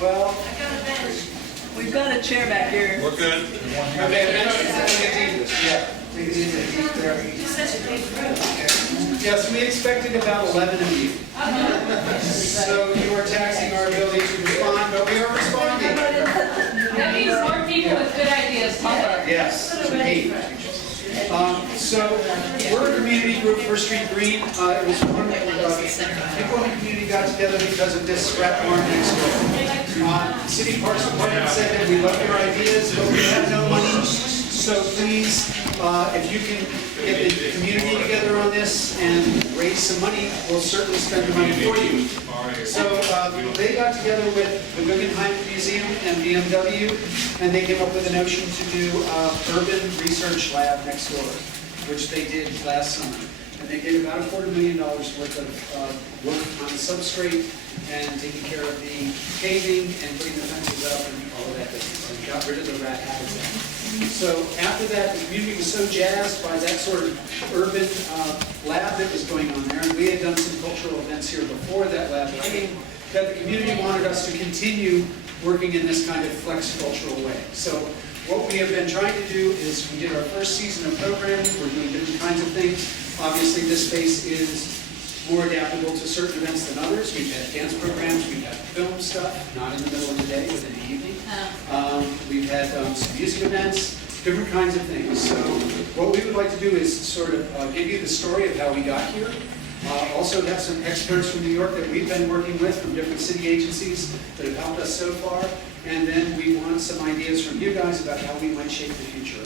Well, We've got a chair back here. We're good. okay, yeah. Take it easy. Yes, we expected about 11 of you. So you are taxing our ability to respond, but we are responding. That means more people with good ideas. Yes, indeed. So we're a community group, First Street Green. It was one people in the community got together because of this scrap farm next door. City Parks Department said that we love your ideas, but we have no money. So please, if you can get the community together on this and raise some money, we'll certainly spend the money for you. So they got together with the Guggenheim Museum and BMW, and they came up with a notion to do urban research lab next door, which they did last summer. And they did about $250,000 worth of work on the substrate and taking care of the paving and putting the fences up and all of that business, and got rid of the rat habitat. So after that, the community was so jazzed by that sort of urban lab that was going on there, and we had done some cultural events here before that lab came, that the community wanted us to continue working in this kind of flex cultural way. So what we have been trying to do is, we did our first season of programming, we're doing different kinds of things. Obviously this space is more adaptable to certain events than others. We've had dance programs, we've had film stuff, not in the middle of the day, but in the evening. We've had some music events, different kinds of things. So what we would like to do is sort of give you the story of how we got here. Also have some experts from New York that we've been working with from different city agencies that have helped us so far. And then we want some ideas from you guys about how we might shape the future.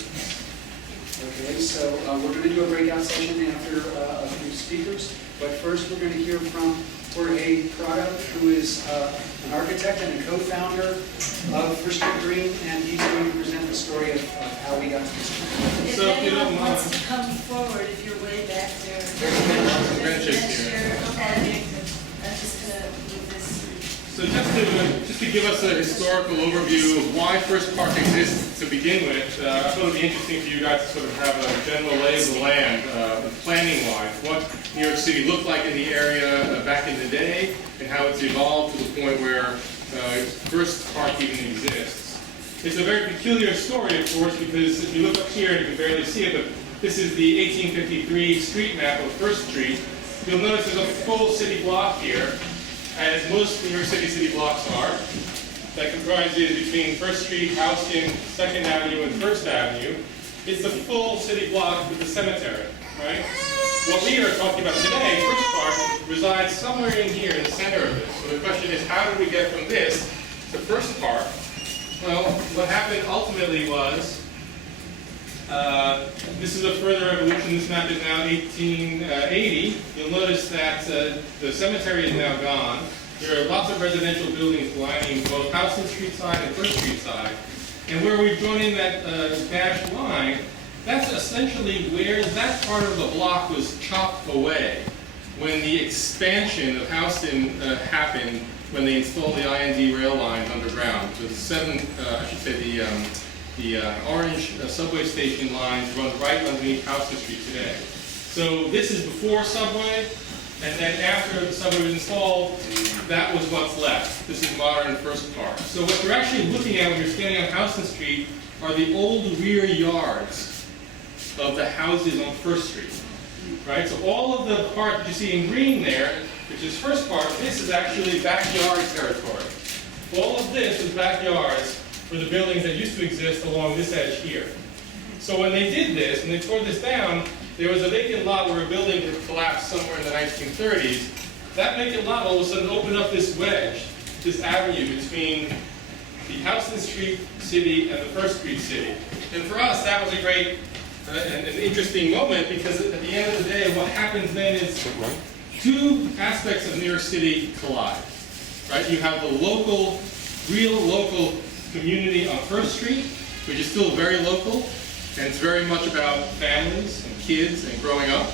Okay, so we're going to do a breakout session after a few speakers. But first we're going to hear from Jorge Prado, who is an architect and a co-founder of First Street Green, and he's going to present the story of how we got to this point. If anyone wants to come forward, if you're way back there. Benches here. Okay. I'm just going to move this. So just to give us a historical overview of why First Park exists to begin with, I thought it would be interesting for you guys to sort of have a general lay of the land, planning-wise, what New York City looked like in the area back in the day, and how it's evolved to the point where First Park even exists. It's a very peculiar story, of course, because if you look up here, you can barely see it, but this is the 1853 street map of First Street. You'll notice there's a full city block here, as most New York City blocks are, that comprises between First Street, Houston, 2nd Avenue, and 1st Avenue. It's the full city block with the cemetery, right? What we are talking about today, First Park, resides somewhere in here in the center of this. So the question is, how do we get from this to First Park? Well, what happened ultimately was, this is a further evolution. This map is now 1880. You'll notice that the cemetery is now gone. There are lots of residential buildings lining both Houston Street side and First Street side. And where we've drawn in that dashed line, that's essentially where that part of the block was chopped away when the expansion of Houston happened, when they installed the IND rail lines underground. So the orange subway station lines run right underneath Houston Street today. So this is before subway, and then after the subway was installed, that was what's left. This is modern First Park. So what you're actually looking at when you're standing on Houston Street are the old rear yards of the houses on First Street. Right? So all of the part that you see in green there, which is First Park, this is actually backyard territory. All of this is backyards for the buildings that used to exist along this edge here. So when they did this, when they tore this down, there was a vacant lot where a building had collapsed somewhere in the 1930s. That vacant lot all of a sudden opened up this wedge, this avenue between the Houston Street city and the First Street city. And for us, that was a great an interesting moment, because at the end of the day, what happens then is two aspects of New York City collide. Right? You have the local, real local community on First Street, which is still very local, and it's very much about families and kids and growing up.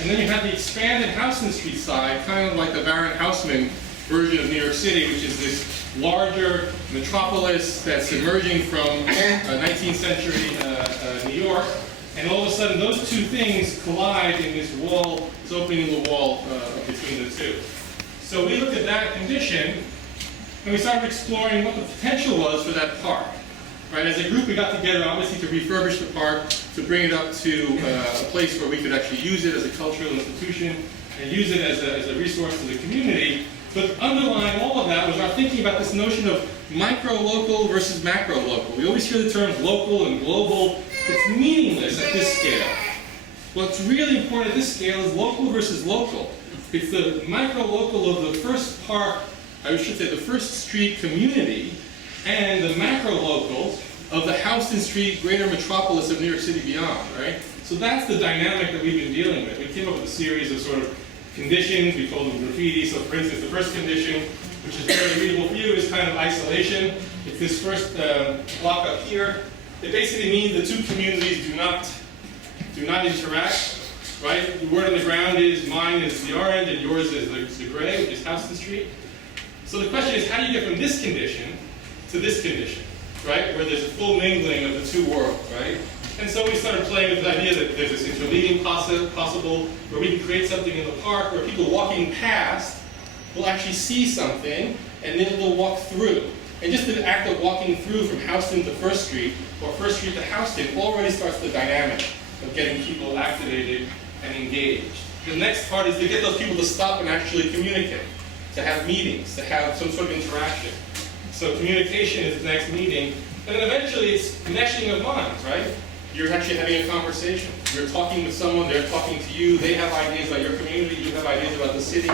And then you have the expanded Houston Street side, kind of like the Baron Haussmann version of New York City, which is this larger metropolis that's emerging from 19th century New York. And all of a sudden, those two things collide in this wall, this opening in the wall between the two. So we looked at that condition, and we started exploring what the potential was for that park. Right, as a group, we got together, obviously, to refurbish the park, to bring it up to a place where we could actually use it as a cultural institution and use it as a resource to the community. But underlying all of that was our thinking about this notion of micro-local versus macro-local. We always hear the terms local and global. It's meaningless at this scale. What's really important at this scale is local versus local. It's the micro-local of the first park, I should say the first street community, and the macro-local of the Houston Street greater metropolis of New York City beyond, right? So that's the dynamic that we've been dealing with. We came up with a series of sort of conditions, we call them graffiti. So for instance, the first condition, which is very readable for you, is kind of isolation. It's this first block up here. It basically means the two communities do not interact, right? The word on the ground is mine is the orange and yours is the gray, which is Houston Street. So the question is, how do you get from this condition to this condition, right? Where there's a full mingling of the two worlds, right? And so we started playing with the idea that there's this interleaving possible where we can create something in the park where people walking past will actually see something and then they'll walk through. And just the act of walking through from Houston to First Street or First Street to Houston already starts the dynamic of getting people activated and engaged. The next part is to get those people to stop and actually communicate, to have meetings, to have some sort of interaction. So communication is the next meeting, and then eventually it's meshing of minds, right? You're actually having a conversation. You're talking with someone, they're talking to you, they have ideas about your community, you have ideas about the city,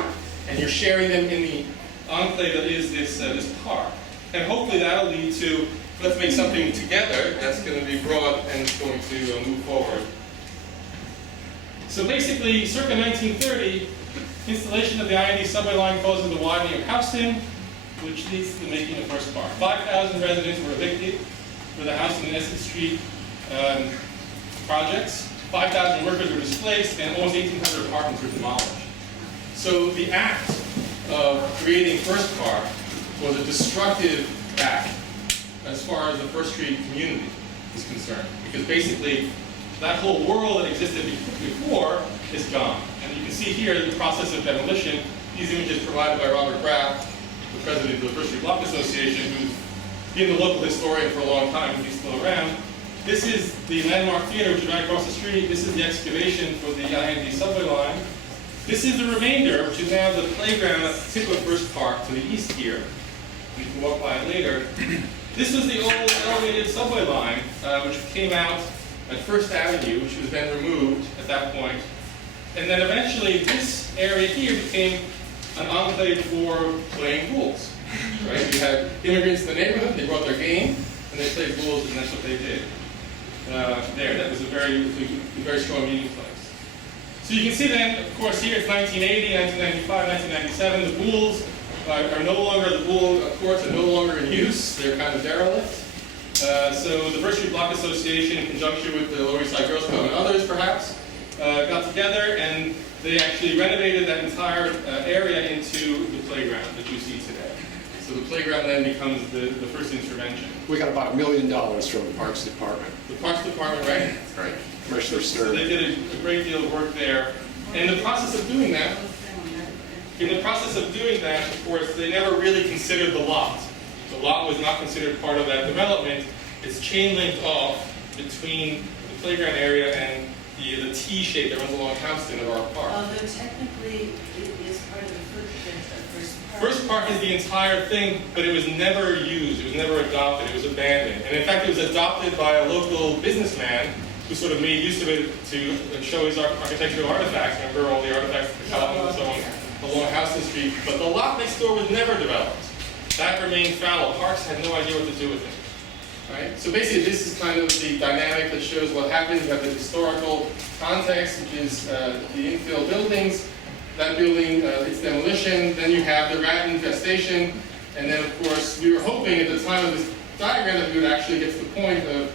and you're sharing them in the enclave that is this park. And hopefully that'll lead to, let's make something together that's going to be broad and it's going to move forward. So basically, circa 1930, installation of the IND subway line causes the widening of Houston, which leads to the making of First Park. 5,000 residents were evicted for the Houston and Essex Street projects. 5,000 workers were displaced, and almost 1,800 apartments were demolished. So the act of creating First Park was a destructive act as far as the First Street community is concerned, because basically that whole world that existed before is gone. And you can see here the process of demolition. These images provided by Robert Graff, the president of the First Street Block Association, who's been the local historian for a long time, but he's still around. This is the Landmark Theater, which is right across the street. This is the excavation for the IND subway line. This is the remainder, which is now the playground at the tip of First Park to the east here. You can walk by it later. This was the old elevated subway line, which came out at First Avenue, which was then removed at that point. And then eventually this area here became an enclave for playing pools. Right? You had immigrants in the neighborhood, they brought their game, and they played pools, and that's what they did. That was a very strong meeting place. So you can see then, of course, here it's 1980, 1995, 1997. The pools are no longer, the pool courts are no longer in use. They're kind of derelict. So the First Street Block Association, in conjunction with the Lower East Side Girls Club and others, perhaps, got together and they actually renovated that entire area into the playground that you see today. So the playground then becomes the first intervention. We got about $1 million from the Parks Department. The Parks Department, right? Right. Commissioner So Stern. they did a great deal of work there. And in the process of doing that, of course, they never really considered the lot. The lot was not considered part of that development. It's chain linked off between the playground area and the T shape that runs along Houston of our park. Although technically it is part of the footprint of First Park. First Park is the entire thing, but it was never used. It was never adopted. It was abandoned. And in fact, it was adopted by a local businessman who sort of made use of it to show his architectural artifacts. Remember all the artifacts, the columns and so on, along Houston Street. But the lot next door was never developed. That remained fallow. Parks had no idea what to do with it. Right? So basically, this is kind of the dynamic that shows what happened. You have the historical context, which is the infill buildings. That building, its demolition. Then you have the rat infestation. And then, of course, we were hoping at the time of this diagram that we would actually get to the point of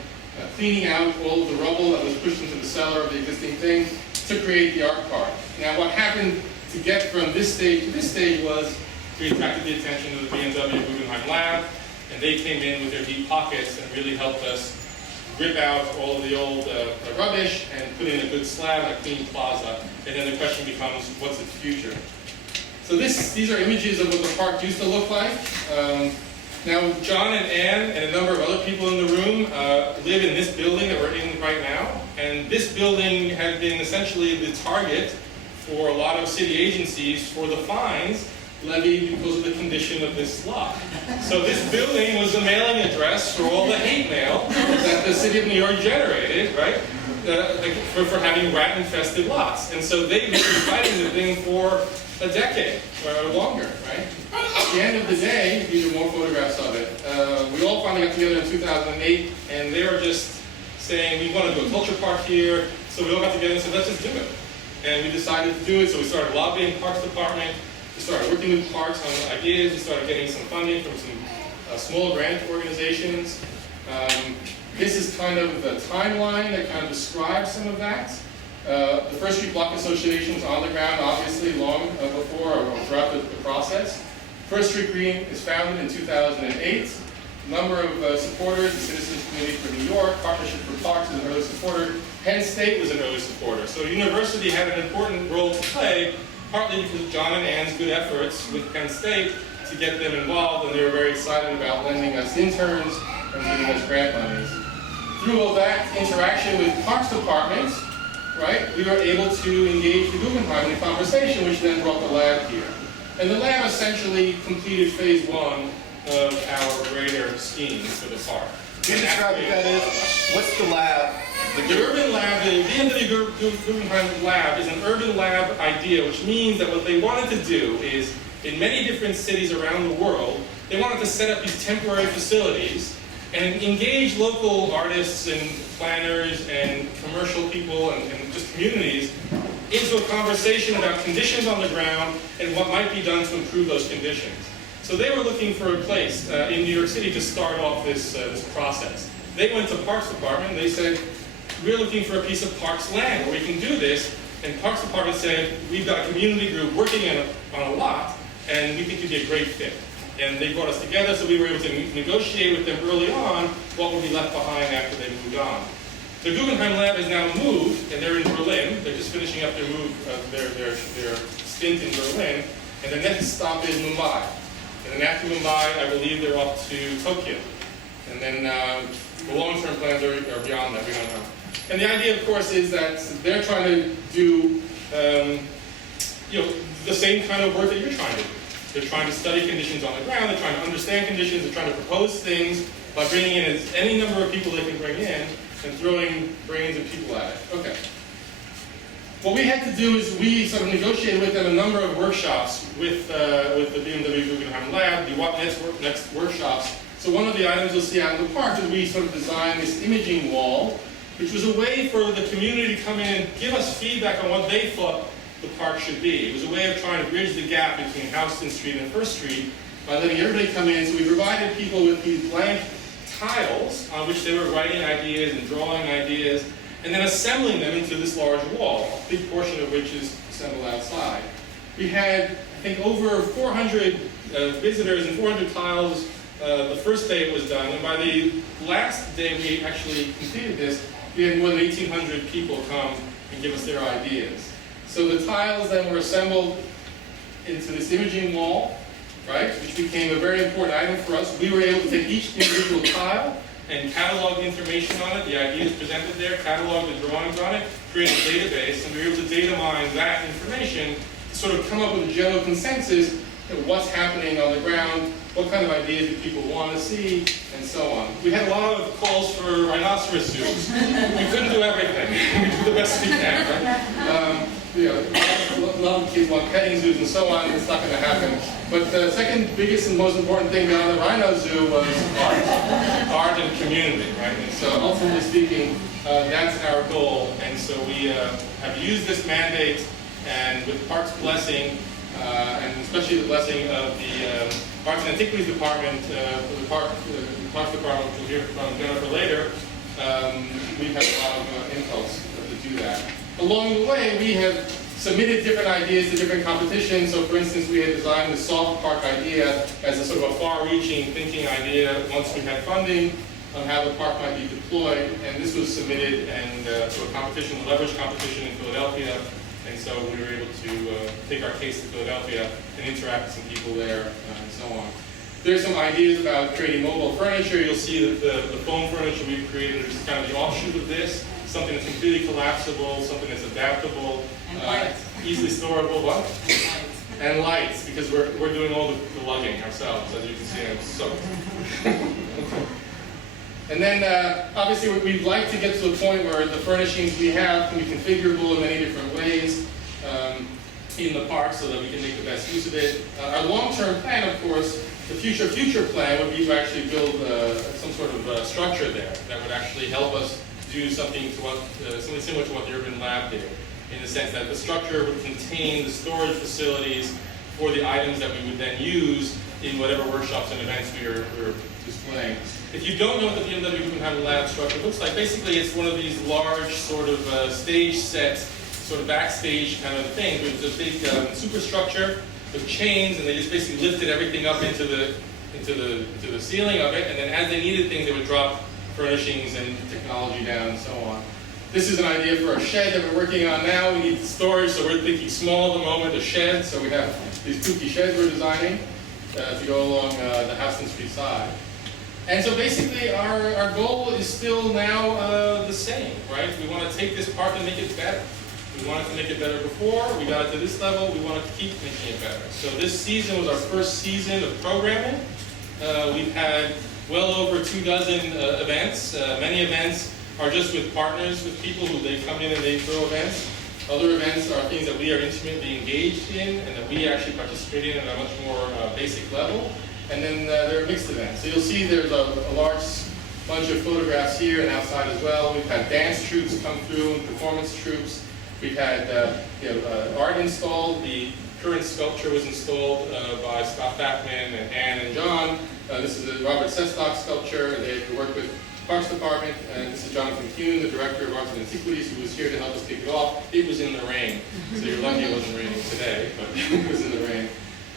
cleaning out all of the rubble that was pushed into the cellar of the existing thing to create the art park. Now, what happened to get from this stage to this stage was we attracted the attention of the BMW Guggenheim Lab, and they came in with their deep pockets and really helped us rip out all of the old rubbish and put in a good slab, a clean plaza. And then the question becomes, what's its future? So these are images of what the park used to look like. Now, John and Ann and a number of other people in the room live in this building that we're in right now. And this building had been essentially the target for a lot of city agencies for the fines levied because of the condition of this lot. So this building was the mailing address for all the hate mail that the city of New York generated, right? For having rat-infested lots. And so they've been fighting the thing for a decade or longer, right? At the end of the day, these are more photographs of it. We all finally got together in 2008, and they were just saying, we want to do a culture park here. So we all got together and said, let's just do it. And we decided to do it, so we started lobbying Parks Department. We started working with parks on ideas. We started getting some funding from some small grant organizations. This is kind of the timeline that kind of describes some of that. The First Street Block Association was on the ground, obviously, long before or throughout the process. First Street Green is founded in 2008. A number of supporters, the Citizens Committee for New York, Partnership for Parks is an early supporter. Penn State was an early supporter. So university had an important role to play, partly because of John and Ann's good efforts with Penn State to get them involved, and they were very excited about lending us interns and giving us grant monies. Through all that interaction with Parks Department, right, we were able to engage the Guggenheim in a conversation, which then brought the lab here. And the lab essentially completed phase one of our greater scheme for the park. Can you describe what that is? What's the lab? The urban lab, the BMW Guggenheim lab is an urban lab idea, which means that what they wanted to do is, in many different cities around the world, they wanted to set up these temporary facilities and engage local artists and planners and commercial people and just communities into a conversation about conditions on the ground and what might be done to improve those conditions. So they were looking for a place in New York City to start off this process. They went to Parks Department and they said, we're looking for a piece of parks land where we can do this. And Parks Department said, we've got a community group working on a lot and we think you'd be a great fit. And they brought us together, so we were able to negotiate with them early on what would be left behind after they moved on. The Guggenheim Lab is now moved, and they're in Berlin. They're just finishing up their move, their stint in Berlin, and the next stop is Mumbai. And then after Mumbai, I believe they're off to Tokyo. And then the long-term plans are beyond that. We don't know. And the idea, of course, is that they're trying to do the same kind of work that you're trying to do. They're trying to study conditions on the ground, they're trying to understand conditions, they're trying to propose things by bringing in any number of people they can bring in and throwing brains and people at it. Okay. What we had to do is we sort of negotiated with them a number of workshops with the BMW Guggenheim Lab, the What Next workshops. So one of the items you'll see out in the park is we sort of designed this imaging wall, which was a way for the community to come in and give us feedback on what they thought the park should be. It was a way of trying to bridge the gap between Houston Street and First Street by letting everybody come in. So we provided people with these blank tiles on which they were writing ideas and drawing ideas, and then assembling them into this large wall, a big portion of which is assembled outside. We had, I think, over 400 visitors and 400 tiles the first day it was done, and by the last day we actually completed this, we had more than 1,800 people come and give us their ideas. So the tiles then were assembled into this imaging wall, right, which became a very important item for us. We were able to take each individual tile and catalog information on it, the ideas presented there, catalog the drawings on it, create a database, and we were able to data mine that information to sort of come up with a general consensus of what's happening on the ground, what kind of ideas do people want to see, and so on. We had a lot of calls for rhinoceros zoos. We couldn't do everything. We did the best we can, right? A lot of kids want petting zoos and so on, it's not going to happen. But the second biggest and most important thing beyond the rhino zoo was art and community, right? And so ultimately speaking, that's our goal. And so we have used this mandate, and with Parks' blessing, and especially the blessing of the Arts and Antiquities Department, the Parks Department, which we'll hear from Jennifer later, we've had a lot of impulse to do that. Along the way, we have submitted different ideas to different competitions. So for instance, we had designed the soft park idea as a sort of a far-reaching thinking idea once we had funding on how the park might be deployed. And this was submitted and to a competition, a leverage competition in Philadelphia. And so we were able to take our case to Philadelphia and interact with some people there and so on. There's some ideas about creating mobile furniture. You'll see that the foam furniture we've created is kind of the offshoot of this, something that's completely collapsible, something that's adaptable, easily storable, what? And lights, because we're doing all the lugging ourselves, as you can see. I'm soaked. And then, obviously, we'd like to get to a point where the furnishings we have can be configurable in many different ways in the park so that we can make the best use of it. Our long-term plan, of course, the future plan would be to actually build some sort of structure there that would actually help us do something similar to what the Urban Lab did, in the sense that the structure would contain the storage facilities for the items that we would then use in whatever workshops and events we were displaying. If you don't know what the BMW Urban Lab structure looks like, basically it's one of these large sort of stage set, sort of backstage kind of thing. There's a big superstructure with chains, and they just basically lifted everything up into the ceiling of it, and then as they needed things, they would drop furnishings and technology down and so on. This is an idea for a shed that we're working on now. We need storage, so we're thinking small at the moment, a shed. So we have these kooky sheds we're designing to go along the Houston Street side. And so basically our goal is still now the same, right? We want to take this park and make it better. We wanted to make it better before, we got it to this level, we wanted to keep making it better. So this season was our first season of programming. We've had well over 24 events. Many events are just with partners, with people who they come in and they throw events. Other events are things that we are intimately engaged in and that we actually participate in at a much more basic level. And then there are mixed events. So you'll see there's a large bunch of photographs here and outside as well. We've had dance troupes come through and performance troupes. We've had art installed. The current sculpture was installed by Scott Backman and Ann and John. This is a Robert Sestock sculpture, and they worked with Parks Department. And this is Jonathan Kuhn, the Director of Arts and Antiquities, who was here to help us kick it off. It was in the rain, so you're lucky it wasn't raining today, but it was in the rain.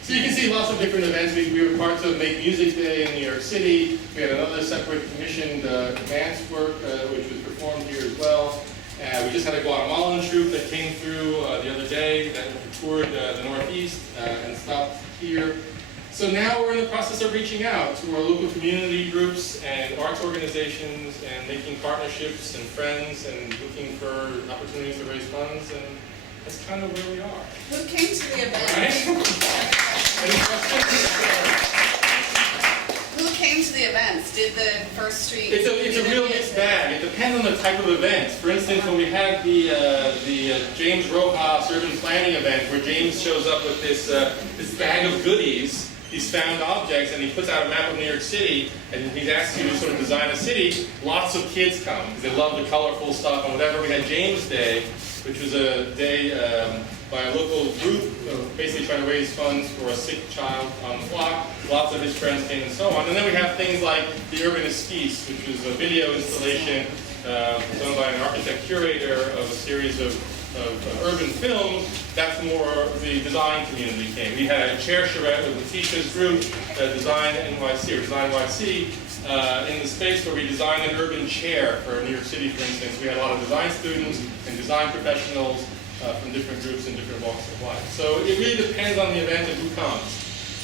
So you can see lots of different events. We were part of Make Music Day in New York City. We had another separate commissioned dance work, which was performed here as well. We just had a Guatemalan troupe that came through the other day that toured the Northeast and stopped here. So now we're in the process of reaching out to our local community groups and arts organizations and making partnerships and friends and looking for opportunities to raise funds, and that's kind of where we are. Who came to the event? Right? Any questions? Who came to the events? Did the First Street? It's a real mixed bag. It depends on the type of event. For instance, when we had the James Rojas urban planning event, where James shows up with this bag of goodies, these found objects, and he puts out a map of New York City, and he's asked you to sort of design a city. Lots of kids come because they love the colorful stuff and whatever. We had James Day, which was a day by a local group basically trying to raise funds for a sick child on the block. Lots of his friends came and so on. And then we have things like the Urban Esquisse, which was a video installation done by an architect curator of a series of urban films. That's more the design community came. We had a chair charrette with Letitia's group, Design NYC, or Design YC, in the space where we designed an urban chair for New York City, for instance. We had a lot of design students and design professionals from different groups and different walks of life. So it really depends on the event and who comes.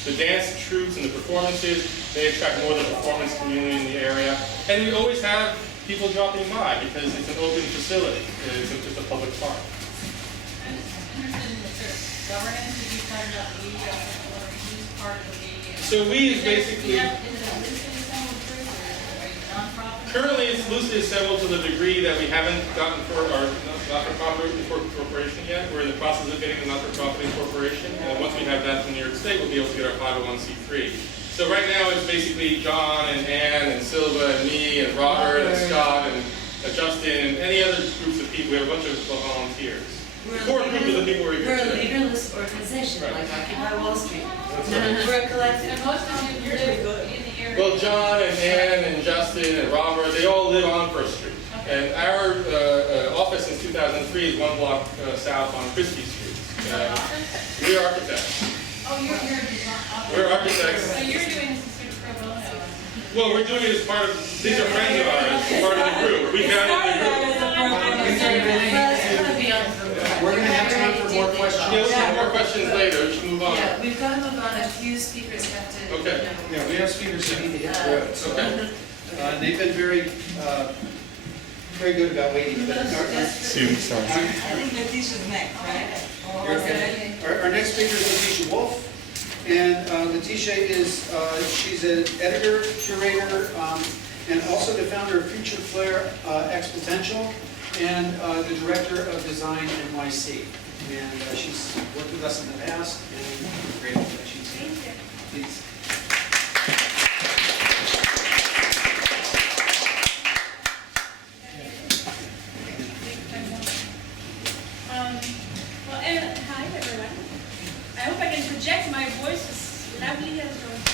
The dance troupes and the performances, they attract more of the performance community in the area. And we always have people dropping by because it's an open facility. It's a public park. I'm interested in the governance, did you talk about we, or who's part of the media? So we is basically... Is it a loosely assembled group or a non-profit? Currently, it's loosely assembled to the degree that we haven't gotten for our not-for-profit incorporation yet. We're in the process of getting the not-for-profit incorporation, and once we have that from New York State, we'll be able to get our 501c3. So right now, it's basically John and Ann and Silva and me and Robert and Scott and Justin and any other groups of people. We have a bunch of volunteers. The core group is the people who are here We're a today. leaderless organization, Right. like Occupy Wall Street. That's right. We're a collective. And most of you live in the area. Well, John and Ann and Justin and Robert, they all live on First Street. And our office since 2003 is one block south on Christie Street. We're architects. Oh, you're a design. We're architects. So you're doing this sort of pro bono? Well, we're doing it as part of, these are friends of ours, part of the group. We founded the group. It's gonna be on We're gonna have time for more questions. Yeah, we'll have more questions later, we should move on. Yeah, we've got to move on, a few speakers have to, Okay. Yeah, we have speakers who need to hit the road, so, Okay. and they've been very good about waiting. But I think Letitia's next, right? Our next speaker is Letitia Wolf, and Letitia is, she's an editor, curator, and also the founder of Future Flair X Potential, and the director of Design NYC. And she's worked with us in the past, and we're grateful that she's here. Please. Well, hi everyone. I hope I can project my voice as loudly as possible.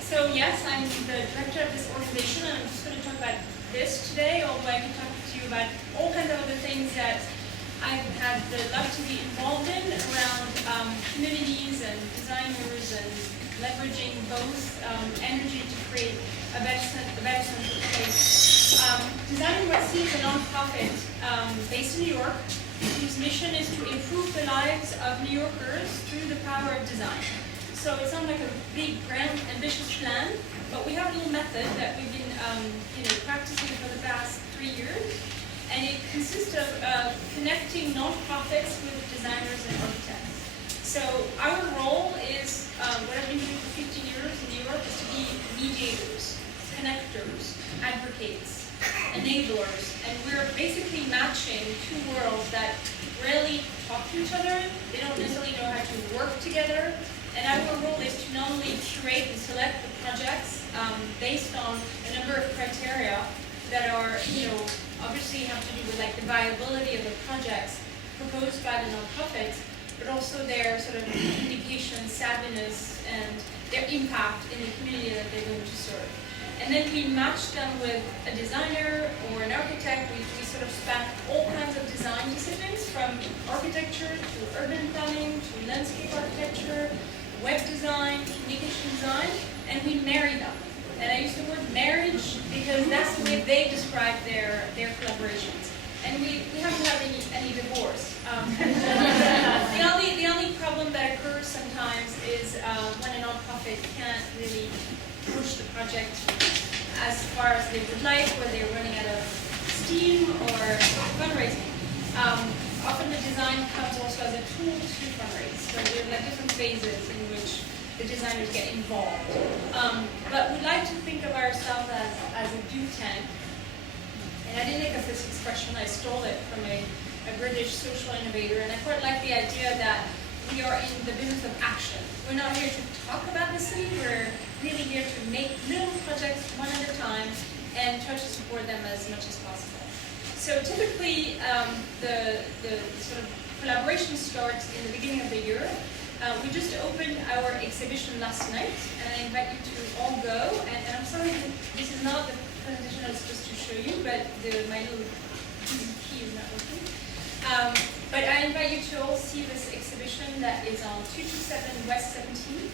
So yes, I'm the director of this organization, and I'm just going to talk about this today, although I can talk to you about all kinds of other things that I've had the luck to be involved in around communities and designers and leveraging both energy to create a better sense of place. Design NYC is a nonprofit based in New York, whose mission is to improve the lives of New Yorkers through the power of design. So it sounds like a big, grand, ambitious plan, but we have a little method that we've been practicing for the past 3 years, and it consists of connecting nonprofits with designers and architects. So our role is, what I've been doing for 15 years in New York, is to be mediators, connectors, advocates, enablers, and we're basically matching two worlds that rarely talk to each other. They don't necessarily know how to work together. And our role is to not only curate and select the projects based on a number of criteria that are, obviously have to do with like the viability of the projects proposed by the nonprofits, but also their sort of communication savviness and their impact in the community that they're going to serve. And then we match them with a designer or an architect. We sort of span all kinds of design disciplines, from architecture to urban planning to landscape architecture, web design, communication design, and we marry them. And I use the word marriage because that's the way they describe their collaborations. And we haven't had any divorce. The only problem that occurs sometimes is when a nonprofit can't really push the project as far as they would like, or they're running out of steam or fundraising. Often the design comes also as a tool to fundraise. So we have like different phases in which the designers get involved. But we like to think of ourselves as a do tank. And I didn't make up this expression, I stole it from a British social innovator, and I quite like the idea that we are in the business of action. We're not here to talk about the city, we're really here to make little projects one at a time and try to support them as much as possible. So typically, the sort of collaboration starts in the beginning of the year. We just opened our exhibition last night, and I invite you to all go. And I'm sorry, this is not the presentation I was supposed to show you, but my little key is not working. But I invite you to all see this exhibition that is on 227 West 17th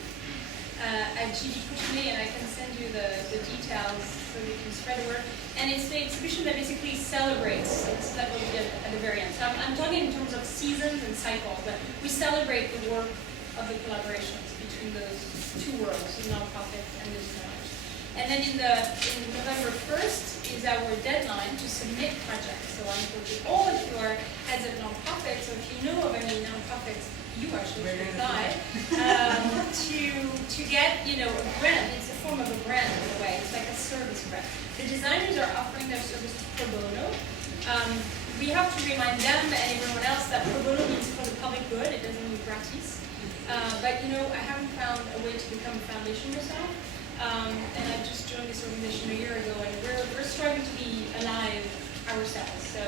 at GD Coutumier, and I can send you the details so you can spread the word. And it's the exhibition that basically celebrates, so this is like what we did at the very end. So I'm talking in terms of seasons and cycles, but we celebrate the work of the collaborations between those two worlds, the nonprofits and the designers. And then in November 1st is our deadline to submit projects. So I'm encouraging all of you are heads of nonprofits, or if you know of any nonprofits, you actually should apply to get a grant. It's a form of a grant in a way. It's like a service grant. The designers are offering their services pro bono. We have to remind them and everyone else that pro bono means for the public good. It doesn't mean gratis. But I haven't found a way to become a foundation myself. And I just joined this organization a year ago, and we're striving to be alive ourselves. So,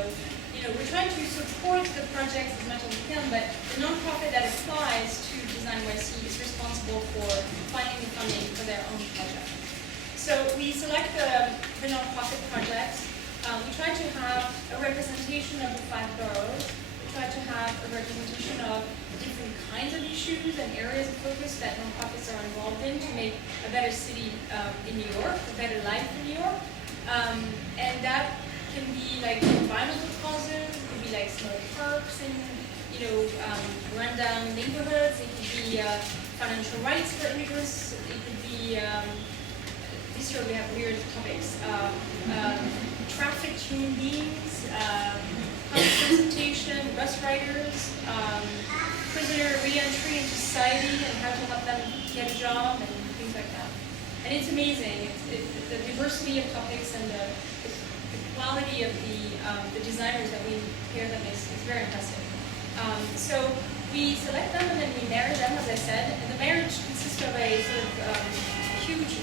we're trying to support the projects as much as we can, but the nonprofit that applies to Design YC is responsible for finding the funding for their own project. So we select the nonprofit projects. We try to have a representation of the 5 boroughs. We try to have a representation of different kinds of issues and areas of focus that nonprofits are involved in to make a better city in New York, a better life in New York. And that can be like environmental causes, it could be like small parks and, rundown neighborhoods, it could be financial rights for immigrants, it could be, this year we have weird topics, traffic human beings, public transportation, bus riders, prisoner re-entry into society and how to help them get a job and things like that. And it's amazing. The diversity of topics and the quality of the designers that we pair them is very impressive. So we select them and then we marry them, as I said. And the marriage consists of a sort of huge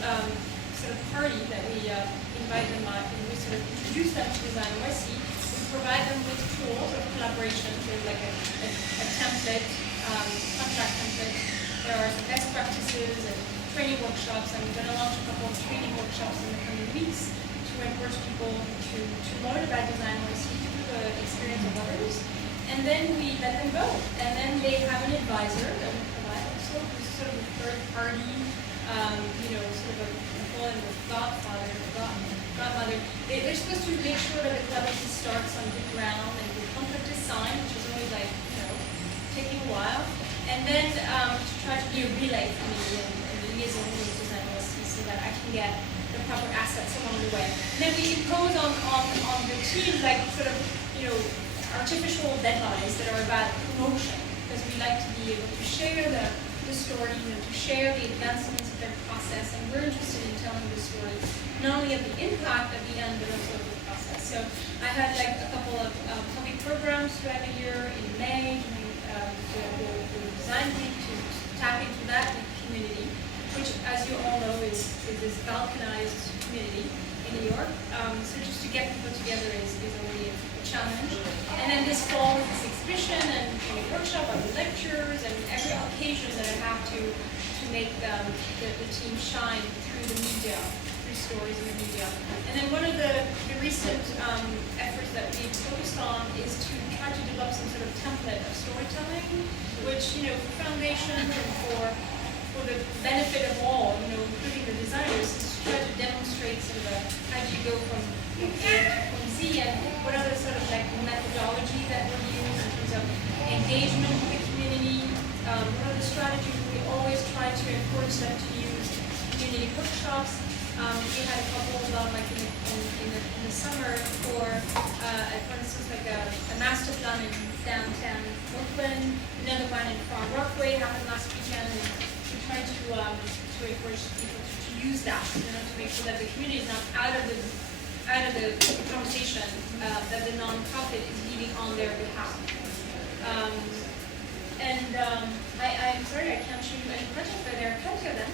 sort of party that we invite them on, and we sort of introduce them to Design NYC. We provide them with tools of collaboration. There's like a template, contract template. There are some best practices and training workshops, and we're going to launch a couple of training workshops in the coming weeks to encourage people to learn about Design NYC through the experience of others. And then we let them go. And then they have an advisor that we provide also, who's sort of a third party, sort of a godfather, godmother. They're supposed to make sure that the collaboration starts on good ground and the contract is signed, which is always like, taking a while. And then to try to be a relay for me and liaison with Design NYC so that I can get the proper assets along the way. And then we impose on the team like sort of, artificial deadlines that are about promotion, because we like to be able to share the stories and to share the advancements of their process, and we're interested in telling the story, not only of the impact at the end, but also of the process. So I had like a couple of public programs throughout the year in May, the design week to tap into that community, which, as you all know, is this balkanized community in New York. So just to get people together is already a challenge. And then this fall is this exhibition and workshop and lectures and every occasion that I have to make the team shine through the media, through stories in the media. And then one of the recent efforts that we've focused on is to try to develop some sort of template of storytelling, which, for foundation and for the benefit of all, including the designers, is to try to demonstrate sort of how do you go from A to point Z and what are the sort of like methodology that we use in terms of engagement with the community, what are the strategies we always try to encourage them to use, community workshops. We had a couple of them like in the summer for instance like a master plan in downtown Brooklyn, another one in Front Rockaway happened last weekend, and we try to encourage people to use that, to make sure that the community is not out of the conversation that the nonprofit is leading on their behalf. I'm sorry I can't show you any projects, but there are plenty of them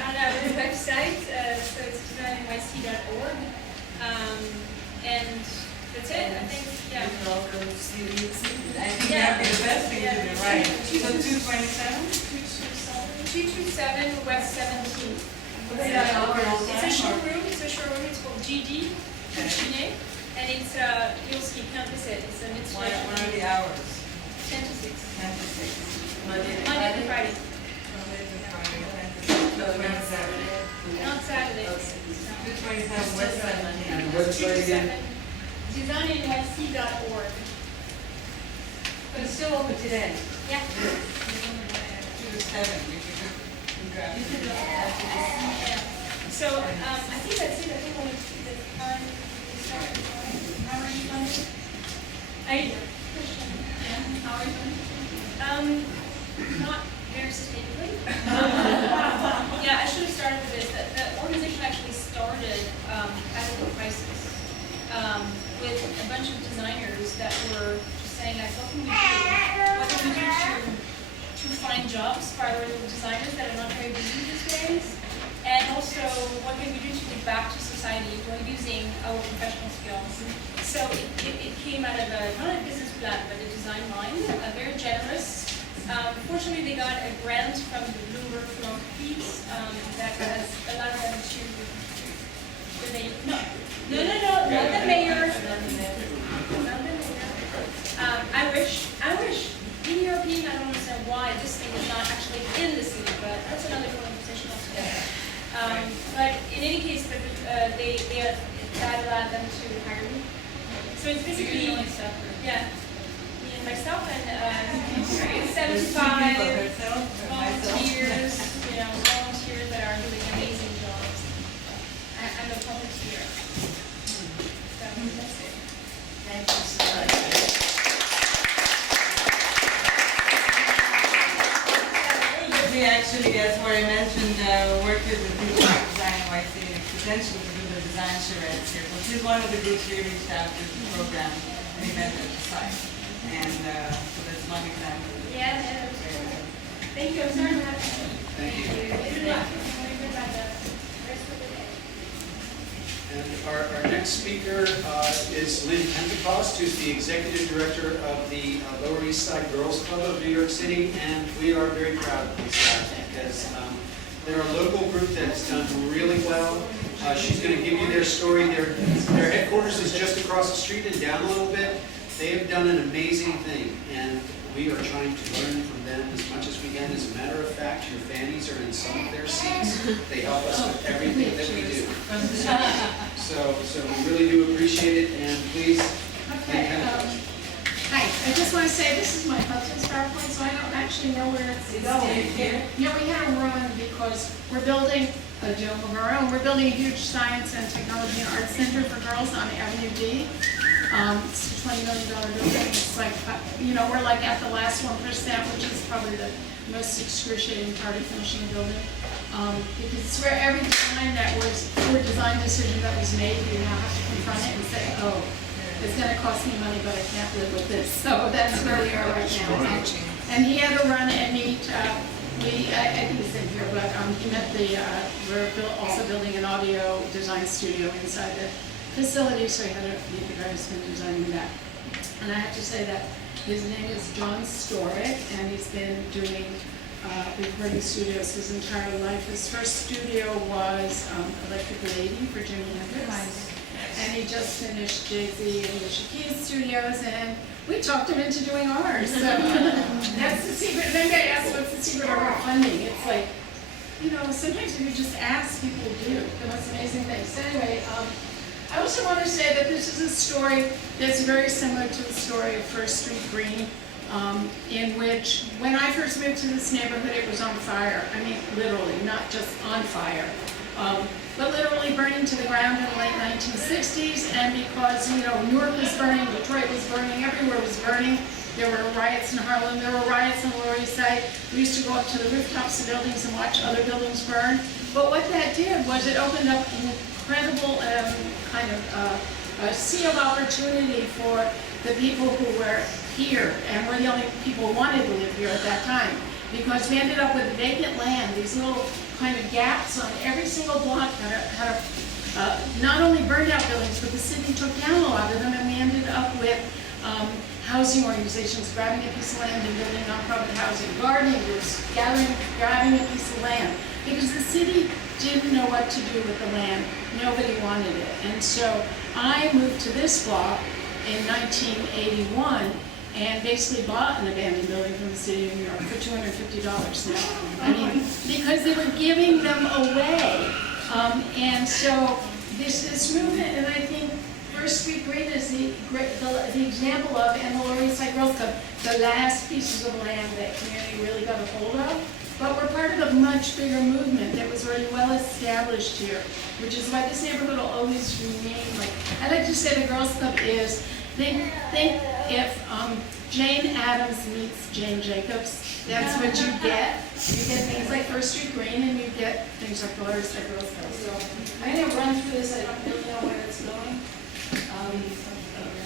on our website, so it's designnyc.org. And that's it, I think, yeah. We can all go see the exhibit. I think that'd be the best thing to do, right? So 227? 227 West 17th. It's a showroom. It's called GD, Cucine, and it's you'll see, you can't miss it. It's a mitzvah. What are the hours? 10 to 6. 10 to 6. Monday to Monday to Friday. Monday to Friday, 10 to 6. No, not Saturday. Not Saturday. 227 West 17th. And the website again? DesignNYC.org. But it's still open today. Yeah. 2 to 7. You can go after this. Yeah. So I think that's it. I think only the time is starting. How are you funded? Christian. Yeah. How are you funded? Not very sustainably. Yeah, I should have started with this. The organization actually started out of the crisis with a bunch of designers that were just saying, like, what can we do? What can we do to find jobs for our designers that are not very busy these days? And also, what can we do to give back to society while using our professional skills? So it came out of not a business plan, but a design mind, very generous. Fortunately, they got a grant from the Bloomberg Philanthropies that has allowed them to. Not the mayor. Not the mayor. I wish. Being European, I don't understand why this thing is not actually in the city, but that's another conversation altogether. But in any case, they that allowed them to hire me. So it's basically, You're the only staffer. yeah, me and myself and 75 volunteers, volunteers that are doing amazing jobs. I'm a volunteer. So that's it. Thank you so much. We actually, as Jorge mentioned, worked with the group of Design NYC and Extension to do the design charrettes here. Well, she's one of the groups we reached out to the program and event at the site. And so that's one example. Yeah, yeah. Thank you. I'm sorry for having me. Thank you. Good luck. About the rest of the day. And our next speaker is Lynn Pentecost, who's the Executive Director of the Lower East Side Girls Club of New York City, and we are very proud of these guys because they're a local group that's done really well. She's going to give you their story. Their headquarters is just across the street and down a little bit. They have done an amazing thing, and we are trying to learn from them as much as we can. As a matter of fact, your fannies are in some of their seats. They help us with everything that we do. So we really do appreciate it, and please. Okay, hi, I just want to say this is my husband's PowerPoint, so I don't actually know where it's going. Yeah, we had to run because we're building a dome of our own. We're building a huge science and technology and arts center for girls on Avenue D. It's a $20 million building. It's like, we're like at the last 1%, which is probably the most excruciating part of finishing a building. Because it's where every design design decision that was made, you now have to confront it and say, oh, it's going to cost me money, but I can't live with this. So that's where we are right now. And he had to run and meet, I think he's in here, but he met we're also building an audio design studio inside the facility, so he had to meet the guy who's been designing that. And I have to say that his name is John Storick, and he's been doing recording studios his entire life. His first studio was Electric Lady for Jimi Hendrix. And he just finished Jay-Z and Alicia Keys studios, and we talked him into doing ours. So that's the secret. If anybody asks what's the secret of our funding, it's like, sometimes if you just ask, people do the most amazing things. So anyway, I also want to say that this is a story that's very similar to the story of First Street Green, in which when I first moved to this neighborhood, it was on fire. I mean, literally, not just on fire. But literally burning to the ground in the late 1960s, and because, Newark was burning, Detroit was burning, everywhere was burning. There were riots in Harlem, there were riots on the Lower East Side. We used to go up to the rooftops of buildings and watch other buildings burn. But what that did was it opened up an incredible a sea of opportunity for the people who were here, and we're the only people who wanted to live here at that time. Because we ended up with vacant land, these little kind of gaps on every single block had not only burned out buildings, but the city took down a lot of them, and we ended up with housing organizations grabbing a piece of land and building nonprofit housing, gardening groups grabbing a piece of land, because the city didn't know what to do with the land. Nobody wanted it. And so I moved to this block in 1981 and basically bought an abandoned building from the city of New York for $250 now. I mean, because they were giving them away. And so this movement, and I think First Street Green is the example of, and the Lower East Side Girls Club, the last pieces of land that community really got a hold of. But we're part of a much bigger movement that was already well established here, which is why this neighborhood will always remain like, I like to say the Girls Club is, think if Jane Addams meets Jane Jacobs, that's what you get. You get things like First Street Green, and you get things like the Lower East Side Girls Club. So I'm going to run through this. I don't really know where it's going.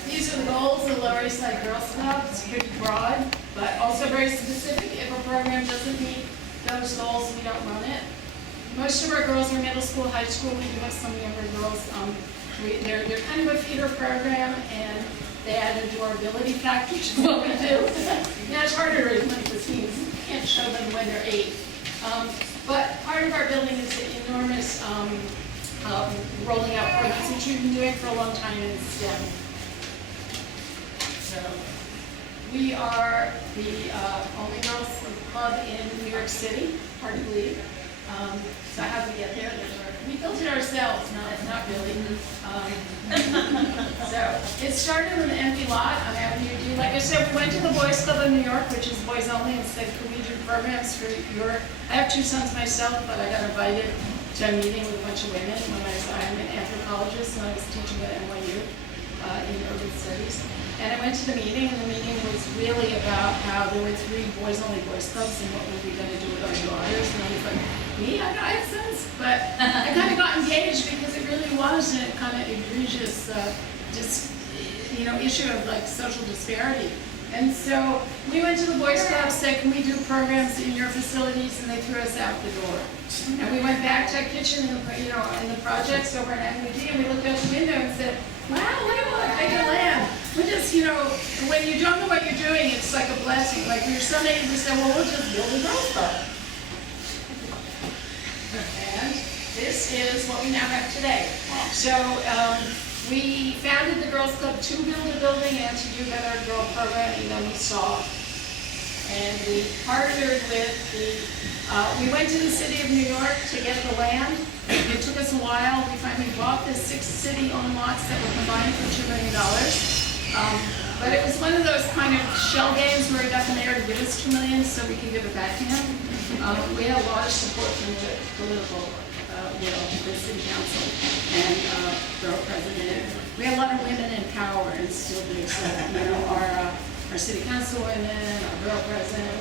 These are the goals of the Lower East Side Girls Club. It's pretty broad, but also very specific. If a program doesn't meet those goals, we don't run it. Most of our girls are middle school, high school. We do have some younger girls. They're kind of a feeder program, and they add a durability factor, which is what we do. Now it's harder to raise money for teens. You can't show them when they're 8. But part of our building is an enormous rolling out programs, which we've been doing for a long time in STEM. So we are the only girls club in New York City, hard to believe. So how did we get there? We built it ourselves, not really. So it started with an empty lot on Avenue D. Like I said, we went to the Boys Club of New York, which is boys only, and said, could we do programs for Europe? I have 2 sons myself, but I got invited to a meeting with a bunch of women when I'm an anthropologist and I was teaching at NYU in urban studies. And I went to the meeting, and the meeting was really about how there were 3 boys-only boys clubs and what were we going to do with our daughters. And I was like, me? I have sons. But I kind of got engaged because it really was a kind of egregious issue of like social disparity. And so we went to the Boys Club, said, can we do programs in your facilities? And they threw us out the door. And we went back to a kitchen in the projects over at NYD, and we looked out the window and said, wow, look at what vacant land. We just, when you don't know what you're doing, it's like a blessing. Like we were so naive, we said, well, we'll just build a girls' club. And this is what we now have today. So we founded the Girls Club to build a building and to do better girl programming than we saw. And we partnered with we went to the city of New York to get the land. It took us a while. We finally bought the 6 city-owned lots that were combined for $2 million. But it was one of those kind of shell games where we got the mayor to give us $2 million so we can give it back to him. We had a lot of support from the political the city council and borough president. We had a lot of women in power and still do. So, our city councilwomen, our borough president,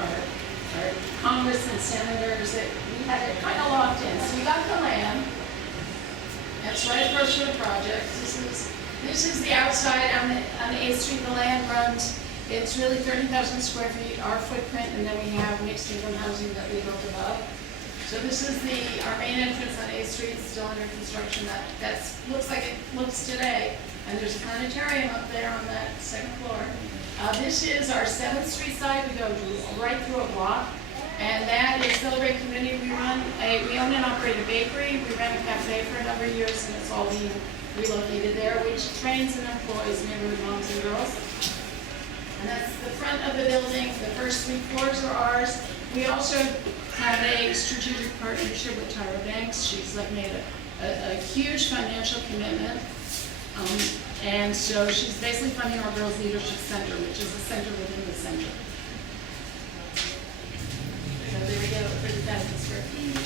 our Congress and senators, we had it kind of locked in. So we got the land. That's right across from the project. This is the outside on the 8th Street. The land runs. It's really 30,000 square feet, our footprint, and then we have mixed income housing that we built above. So this is our main entrance on 8th Street, still under construction. That looks like it looks today. And there's a planetarium up there on that 2nd floor. This is our 7th Street side. We go right through a block. And that is Celebrate Community. We own and operate a bakery. We ran a cafe for a number of years, and it's all being relocated there, which trains and employs neighborhood moms and girls. And that's the front of the building. The first 3 floors are ours. We also have a strategic partnership with Tyra Banks. She's made a huge financial commitment. And so she's basically funding our Girls Leadership Center, which is a center within the center. So there we go, 30,000 square feet.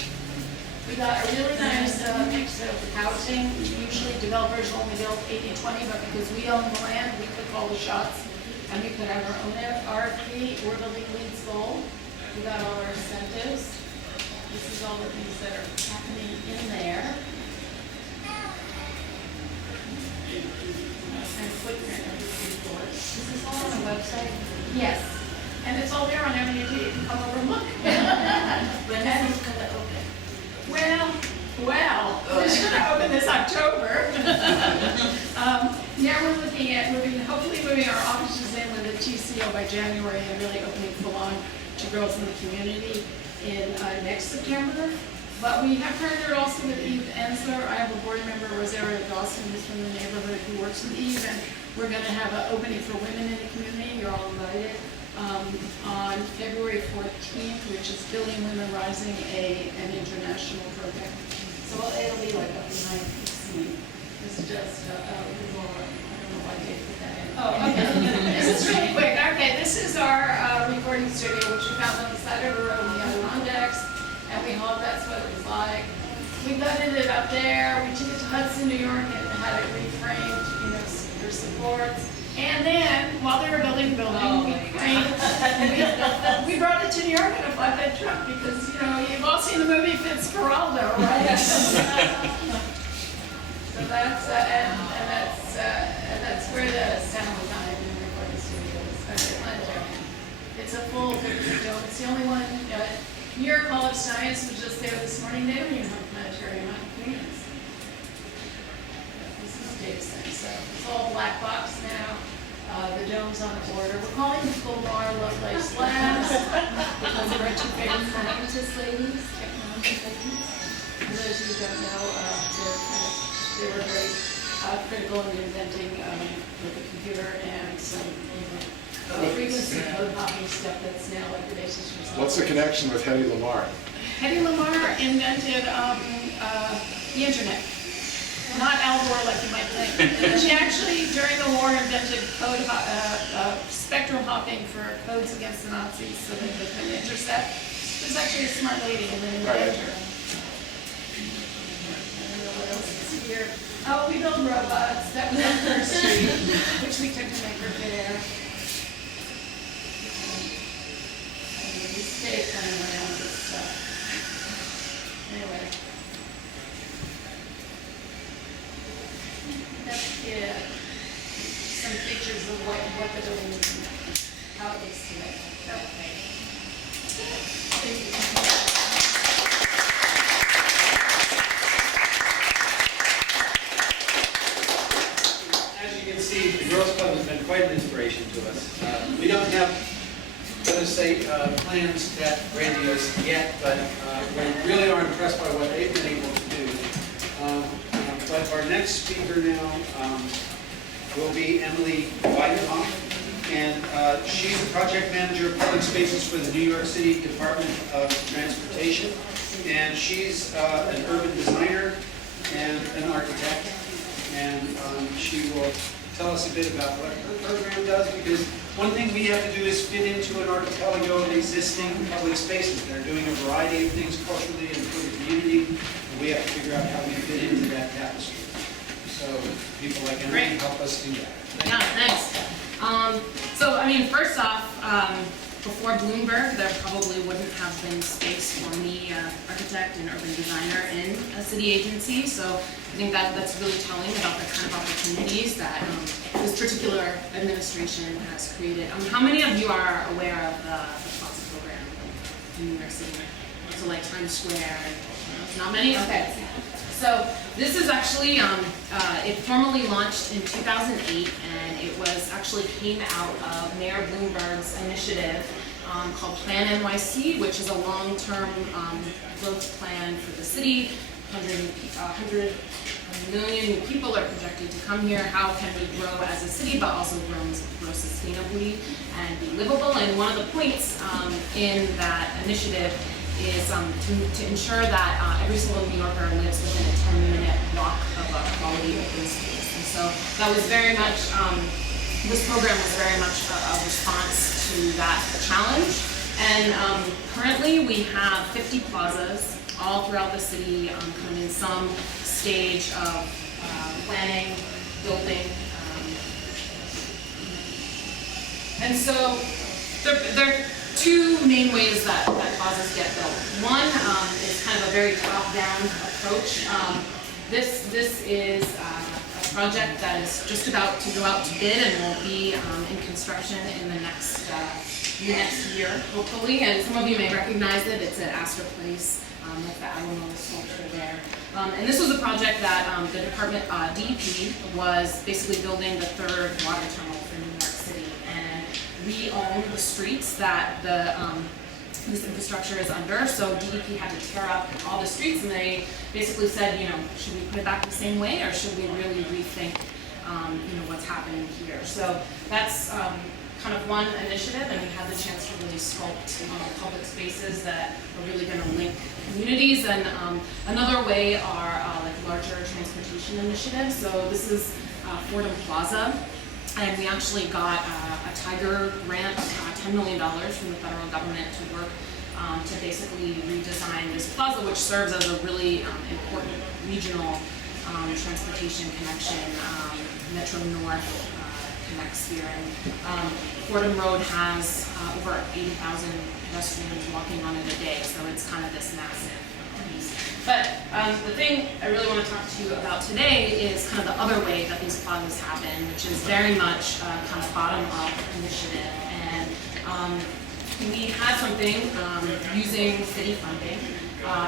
We got a really nice mix of housing. Usually developers only build 80-20, but because we own the land, we could call the shots. And we could have our own RFP. We're building Leeds Gold. We got all our incentives. This is all the things that are happening in there. And footprint of the 3 floors. Is this all on the website? Yes. And it's all there on Avenue D. You can come over and look. When is this going to open? Well, it's going to open this October. Now we're looking at hopefully moving our offices in with a TCO by January and really opening full on to girls in the community in next September. But we have partnered also with Eve Ensler. I have a board member, Rosario Dawson, who's from the neighborhood, who works with Eve, and we're going to have an opening for women in the community. You're all invited. On February 14th, which is Building Women Rising, an international program. So it'll be like a behind the scene. This is just I don't know why Dave put that in. Oh, okay. This is really quick. Okay, this is our recording studio, which we found on the side of the road in the Adirondacks, and we hope that's what it was like. We gutted it up there. We took it to Hudson, New York, and had it reframed, for supports. And then, while they were building the building, we brought it to New York in a flatbed truck because, you've all seen the movie Fitzcarraldo, right? So that's, and that's where the sound time in the recording studio is. It's a full 50 dome. It's the only one. New York Hall of Science was just there this morning. They don't even have a planetarium on Queens. This is a data center, so it's all black box now. The dome's on order. We're calling them Fulmar Lovelace Labs because they're our 2 favorite scientist ladies, technology ladies. For those who don't know, they were very critical in inventing with the computer and some frequency code hopping stuff that's now like the basis for science. What's the connection with Hedy Lamarr? Hedy Lamarr invented the internet. Not Al Gore like you might think. She actually, during the war, invented spectrum hopping for codes against the Nazis so that they could intercept. She was actually a smart lady and an inventor. I don't know what else is here. Oh, we build robots. That was on First Street, which we took to make her fair. We stay kind of around this stuff. Anyway. That's it. Some pictures of what the building is and how it looks today. Okay. Thank you. As you can see, the Girls Club has been quite an inspiration to us. We don't have, let us say, plans that grandiose yet, but we really are impressed by what they've been able to do. But our next speaker now will be Emily Weidenhoff, and she's the project manager of public spaces for the New York City Department of Transportation, and she's an urban designer and an architect, and she will tell us a bit about what her program does, because one thing we have to do is fit into an archipelago of existing public spaces. They're doing a variety of things culturally and for the community, and we have to figure out how we fit into that tapestry. So people like Emily help us do that. Yeah, thanks. So, I mean, first off, before Bloomberg, there probably wouldn't have been space for me, architect and urban designer in a city agency. So I think that's really telling about the kind of opportunities that this particular administration has created. How many of you are aware of the Plaza program in New York City? So like Times Square, not many? Okay. So this is actually, it formally launched in 2008, and it was actually came out of Mayor Bloomberg's initiative called Plan NYC, which is a long-term growth plan for the city. 100 million new people are projected to come here. How can we grow as a city, but also grow sustainably and be livable? And one of the points in that initiative is to ensure that every single New Yorker lives within a 10-minute walk of a quality open space. And so that was very much, this program was very much a response to that challenge. And currently we have 50 plazas all throughout the city, kind of in some stage of planning, building. And so there are two main ways that plazas get built. One is kind of a very top-down approach. This is a project that is just about to go out to bid and will be in construction in the next year, hopefully. And some of you may recognize it. It's at Astor Place, like the Alamo sculpture there. And this was a project that the department, DEP, was basically building the third water tunnel for New York City. And we own the streets that this infrastructure is under, so DEP had to tear up all the streets, and they basically said, should we put it back the same way, or should we really rethink, what's happening here? So that's kind of one initiative, and we had the chance to really sculpt public spaces that are really going to link communities. And another way are like larger transportation initiatives. So this is Fordham Plaza. And we actually got a Tiger grant, $10 million from the federal government to work to basically redesign this plaza, which serves as a really important regional transportation connection. Metro North connects here. And Fordham Road has over 80,000 pedestrians walking on it a day, so it's kind of this massive piece. But the thing I really want to talk to you about today is kind of the other way that these plazas happen, which is very much kind of bottom-up initiative. And we had something using city funding,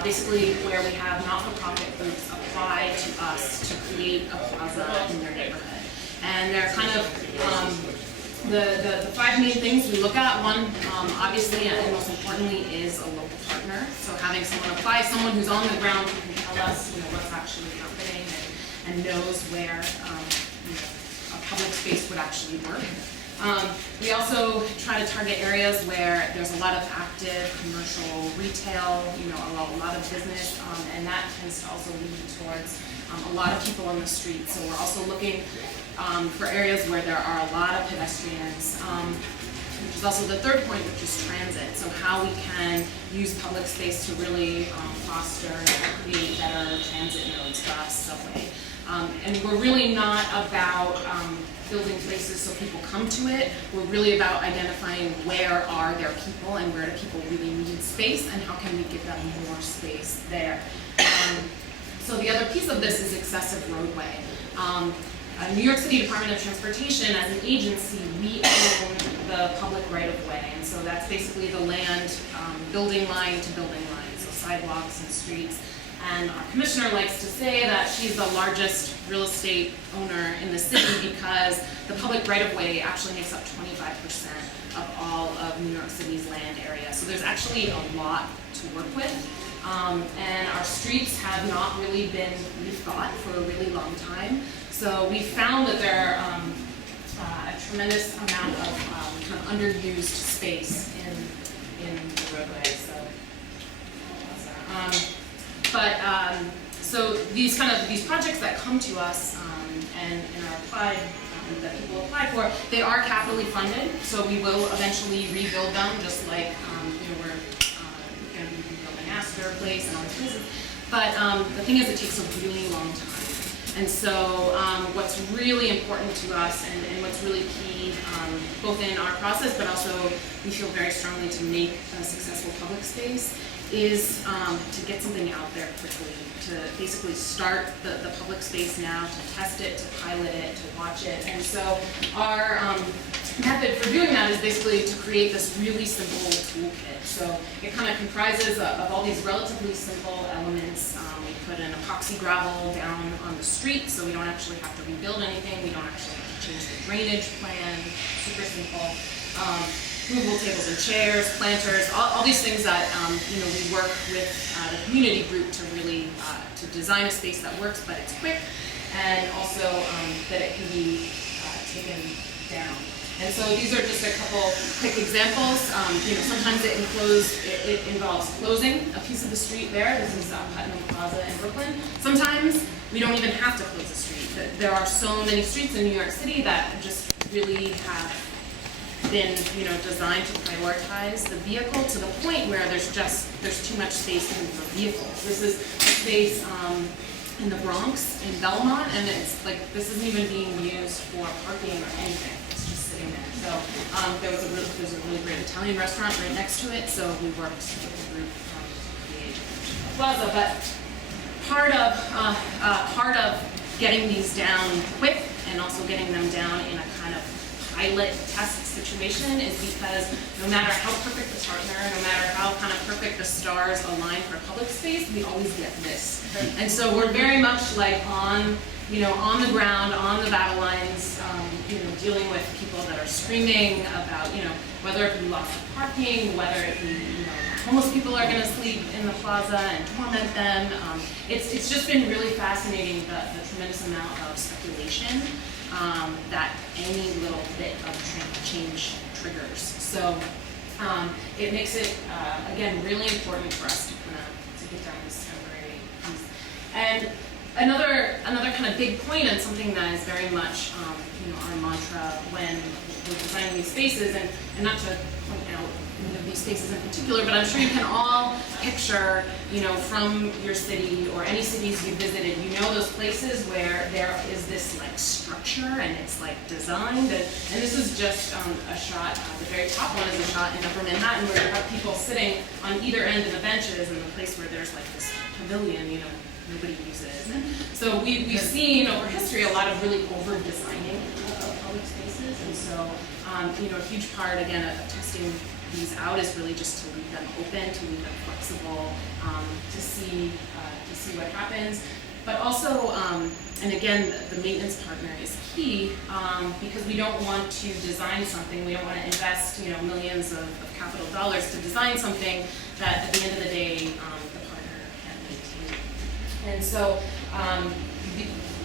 basically where we have not-for-profit groups apply to us to create a plaza in their neighborhood. And they're kind of the five main things we look at. One, obviously, and most importantly, is a local partner. So having someone apply, someone who's on the ground who can tell us, what's actually happening and knows where a public space would actually work. We also try to target areas where there's a lot of active commercial retail, a lot of business, and that tends to also lead towards a lot of people on the street. So we're also looking for areas where there are a lot of pedestrians, which is also the third point, which is transit. So how we can use public space to really foster and create better transit nodes, bus, subway. And we're really not about building places so people come to it. We're really about identifying where are there people and where do people really need space and how can we give them more space there. So the other piece of this is excessive roadway. New York City Department of Transportation, as an agency, we own the public right-of-way, and so that's basically the land, building line to building line, so sidewalks and streets. And our commissioner likes to say that she's the largest real estate owner in the city because the public right-of-way actually makes up 25% of all of New York City's land area. So there's actually a lot to work with. And our streets have not really been rethought for a really long time. So we found that there are a tremendous amount of kind of underused space in the roadway. So these projects that come to us and are applied, that people apply for, they are capitally funded. So we will eventually rebuild them, just like we're going to be rebuilding Astor Place and all these places. But the thing is, it takes a really long time. And so what's really important to us and what's really key, both in our process, but also we feel very strongly to make a successful public space, is to get something out there quickly, to basically start the public space now, to test it, to pilot it, to watch it. And so our method for doing that is basically to create this really simple toolkit. So it kind of comprises of all these relatively simple elements. We put an epoxy gravel down on the street, so we don't actually have to rebuild anything. We don't actually have to change the drainage plan. Super simple. Movable tables and chairs, planters, all these things that we work with the community group to really to design a space that works, but it's quick, and also that it can be taken down. And so these are just a couple quick examples. Sometimes it involves closing a piece of the street there. This is Putnam Plaza in Brooklyn. Sometimes we don't even have to close the street. There are so many streets in New York City that just really have been designed to prioritize the vehicle to the point where there's too much space even for vehicles. This is a space in the Bronx, in Belmont, and it's like this isn't even being used for parking or anything. It's just sitting there. So there's a really great Italian restaurant right next to it, so we worked with the group to create a plaza. But part of getting these down quick and also getting them down in a kind of pilot test situation is because no matter how perfect the partner, no matter how kind of perfect the stars align for public space, we always get this. And so we're very much like on the ground, on the battle lines, dealing with people that are screaming about, whether it be lots of parking, whether it be, homeless people are going to sleep in the plaza and torment them. It's just been really fascinating, the tremendous amount of speculation that any little bit of change triggers. So it makes it, again, really important for us to get down this temporary piece. And another kind of big point, and something that is very much our mantra when we're designing these spaces, and not to point out these spaces in particular, but I'm sure you can all picture, from your city or any cities you visited, those places where there is this like structure and it's like designed, and this is just a shot. The very top one is a shot in Upper Manhattan where you have people sitting on either end of the benches in the place where there's like this pavilion, nobody uses. And so we've seen over history a lot of really over-designing of public spaces, and so a huge part again of testing these out is really just to leave them open, to leave them flexible, to see what happens. But also, and again, the maintenance partner is key because we don't want to design something, we don't want to invest millions of capital dollars to design something that at the end of the day the partner can't maintain. And so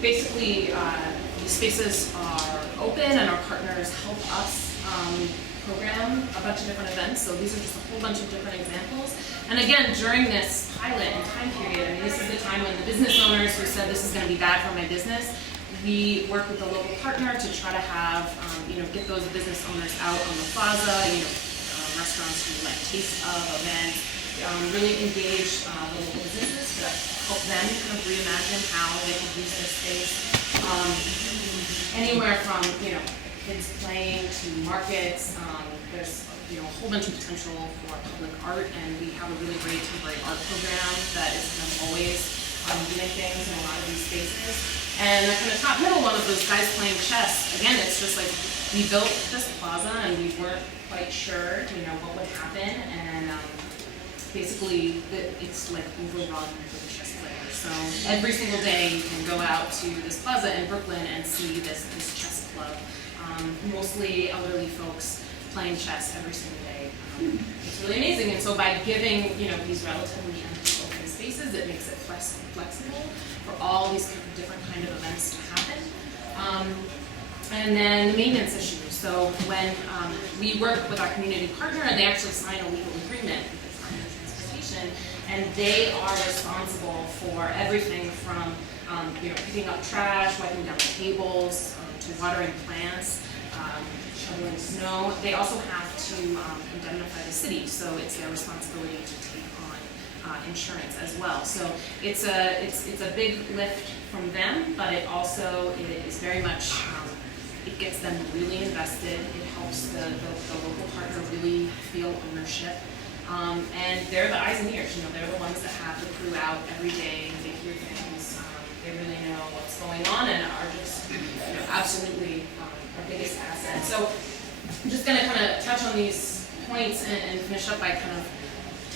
basically these spaces are open and our partners help us program, a bunch of different events. So these are just a whole bunch of different examples. And again, during this pilot and time period, I mean, this is the time when the business owners who said this is going to be bad for my business, we work with the local partner to try to have, get those business owners out on the plaza, restaurants who like taste of events, really engage the local businesses to help them kind of reimagine how they can use this space. Anywhere from, kids playing to markets, there's a whole bunch of potential for public art, and we have a really great temporary art program that is kind of always doing things in a lot of these spaces. And the kind of top middle one of those guys playing chess, again, it's just like we built this plaza and we weren't quite sure, what would happen, and basically it's like overrun with chess players. So every single day you can go out to this plaza in Brooklyn and see this chess club. Mostly elderly folks playing chess every single day. It's really amazing, and so by giving these relatively empty open spaces, it makes it flexible for all these different kind of events to happen. And then the maintenance issues. So when we work with our community partner, they actually sign a legal agreement with the Department of Transportation, and they are responsible for everything from picking up trash, wiping down the tables, to watering plants, shoveling snow. They also have to indemnify the city, so it's their responsibility to take on insurance as well. So it's a big lift from them, but it also is very much, it gets them really invested. It helps the local partner really feel ownership. And they're the eyes and ears, they're the ones that have the crew out every day. They hear things, they really know what's going on and are just absolutely our biggest asset. So I'm just going to kind of touch on these points and finish up by kind of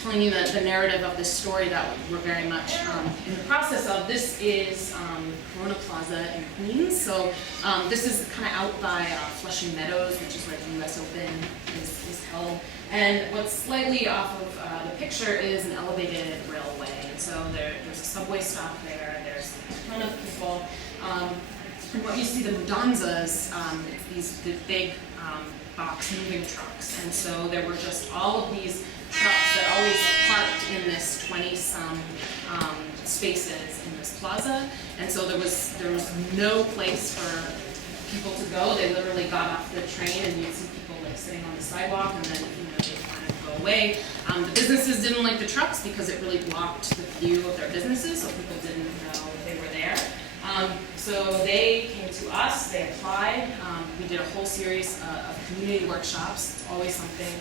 telling you the narrative of this story that we're very much in the process of. This is Corona Plaza in Queens. So this is kind of out by Flushing Meadows, which is where the US Open is held. And what's slightly off of the picture is an elevated railway. And so there's a subway stop there. There's a ton of people. And what you see, the mudanzas, the big box moving trucks. And so there were just all of these trucks that always parked in this 20-some spaces in this plaza. And so there was no place for people to go. They literally got off the train and you'd see people like sitting on the sidewalk, and then they kind of go away. The businesses didn't like the trucks because it really blocked the view of their businesses, so people didn't know they were there. So they came to us, they applied. We did a whole series of community workshops. It's always something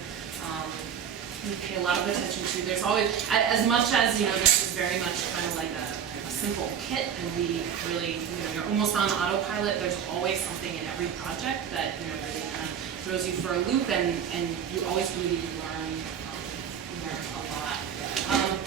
we pay a lot of attention to. There's always, as much as this is very much kind of like a simple kit, and we really, you're almost on autopilot. There's always something in every project that really kind of throws you for a loop, and you always really learn a lot.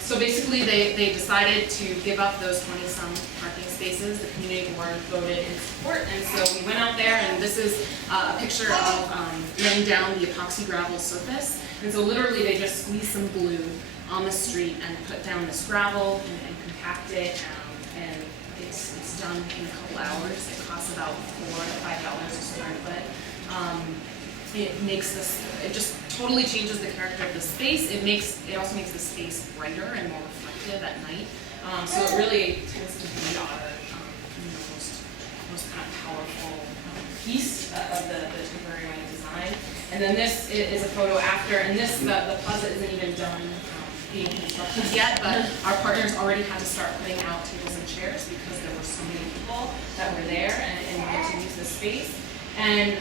So basically, they decided to give up those 20-some parking spaces. The community board voted in support, and so we went out there, and this is a picture of laying down the epoxy gravel surface. And so literally, they just squeeze some glue on the street and put down this gravel and compact it, and it's done in a couple hours. It costs about $4 to $5 a square foot. It just totally changes the character of the space. It also makes the space brighter and more reflective at night. So it really tends to be our most kind of powerful piece of the temporary design. And then this is a photo after, and the plaza isn't even done being constructed yet, but our partners already had to start putting out tables and chairs because there were so many people that were there and wanted to use the space. And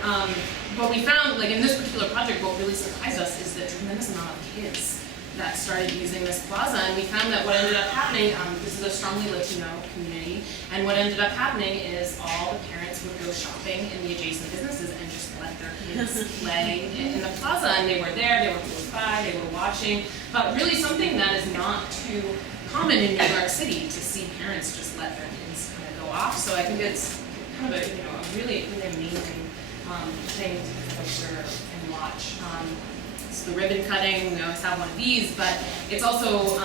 what we found, like in this particular project, what really surprised us is the tremendous amount of kids that started using this plaza. And we found that what ended up happening, this is a strongly Latino community, and what ended up happening is all the parents would go shopping in the adjacent businesses and just let their kids play in the plaza. And they were there, they were close by, they were watching. But really something that is not too common in New York City, to see parents just let their kids kind of go off. So I think it's kind of a really amazing thing to picture and watch. So the ribbon cutting, we always have one of these, but it's also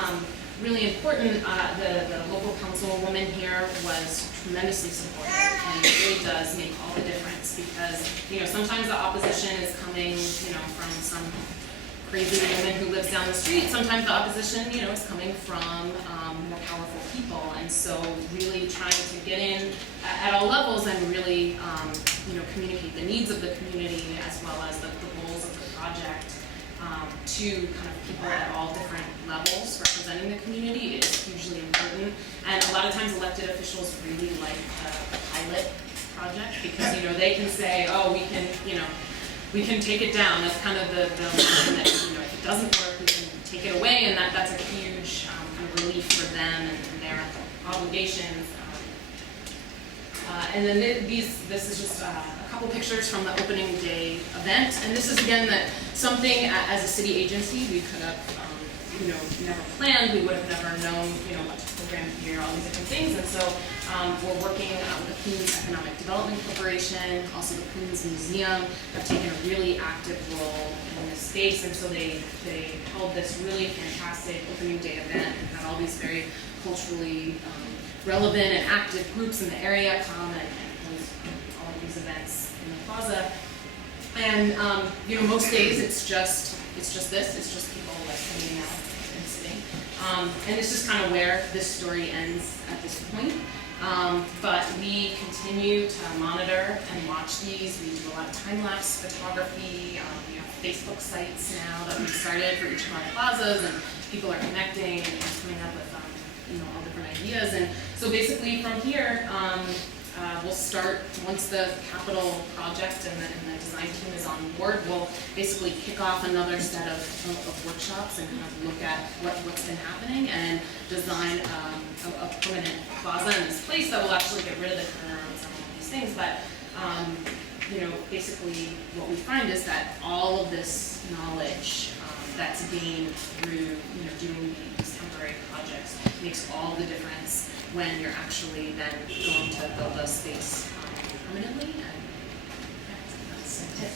really important. The local councilwoman here was tremendously supportive, and it really does make all the difference because, sometimes the opposition is coming, from some crazy woman who lives down the street. Sometimes the opposition, is coming from more powerful people, and so really trying to get in at all levels and really, communicate the needs of the community as well as the goals of the project to kind of people at all different levels representing the community is hugely important. And a lot of times elected officials really like a pilot project because, they can say, oh, we can take it down. That's kind of the line that, if it doesn't work, we can take it away, and that's a huge kind of relief for them and their obligations. And then this is just a couple pictures from the opening day event, and this is again something as a city agency we could have never planned. We would have never known what to program here, all these different things, and so we're working with the Queens Economic Development Corporation, also the Queens Museum have taken a really active role in this space, and so they held this really fantastic opening day event and had all these very culturally relevant and active groups in the area come and host all of these events in the plaza. And most days it's just people like hanging out and sitting. And this is kind of where this story ends at this point. But we continue to monitor and watch these. We do a lot of time-lapse photography. We have Facebook sites now that we've started for each of our plazas, and people are connecting and coming up with all different ideas. And so basically from here, we'll start, once the capital project and the design team is on board, we'll basically kick off another set of workshops and kind of look at what's been happening and design a permanent plaza in this place that will actually get rid of the turnarounds and all of these things. But basically what we find is that all of this knowledge that's gained through doing these temporary projects makes all the difference when you're actually then going to build a space permanently. And that's it.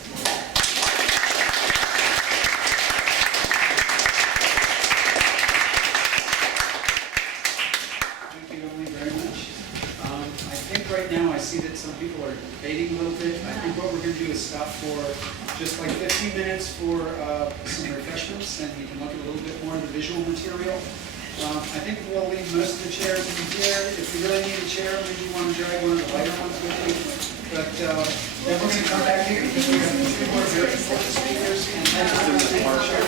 Thank you, Emily, very much. I think right now I see that some people are debating a little bit. I think what we're going to do is stop for just like 15 minutes for some refreshments, and we can look at a little bit more of the visual material. I think we'll leave most of the chairs in here. If you really need a chair, maybe you want to drag one of the lighter ones with you. But then we're going to come back here because we have two more very important speakers, and then we're going to make sure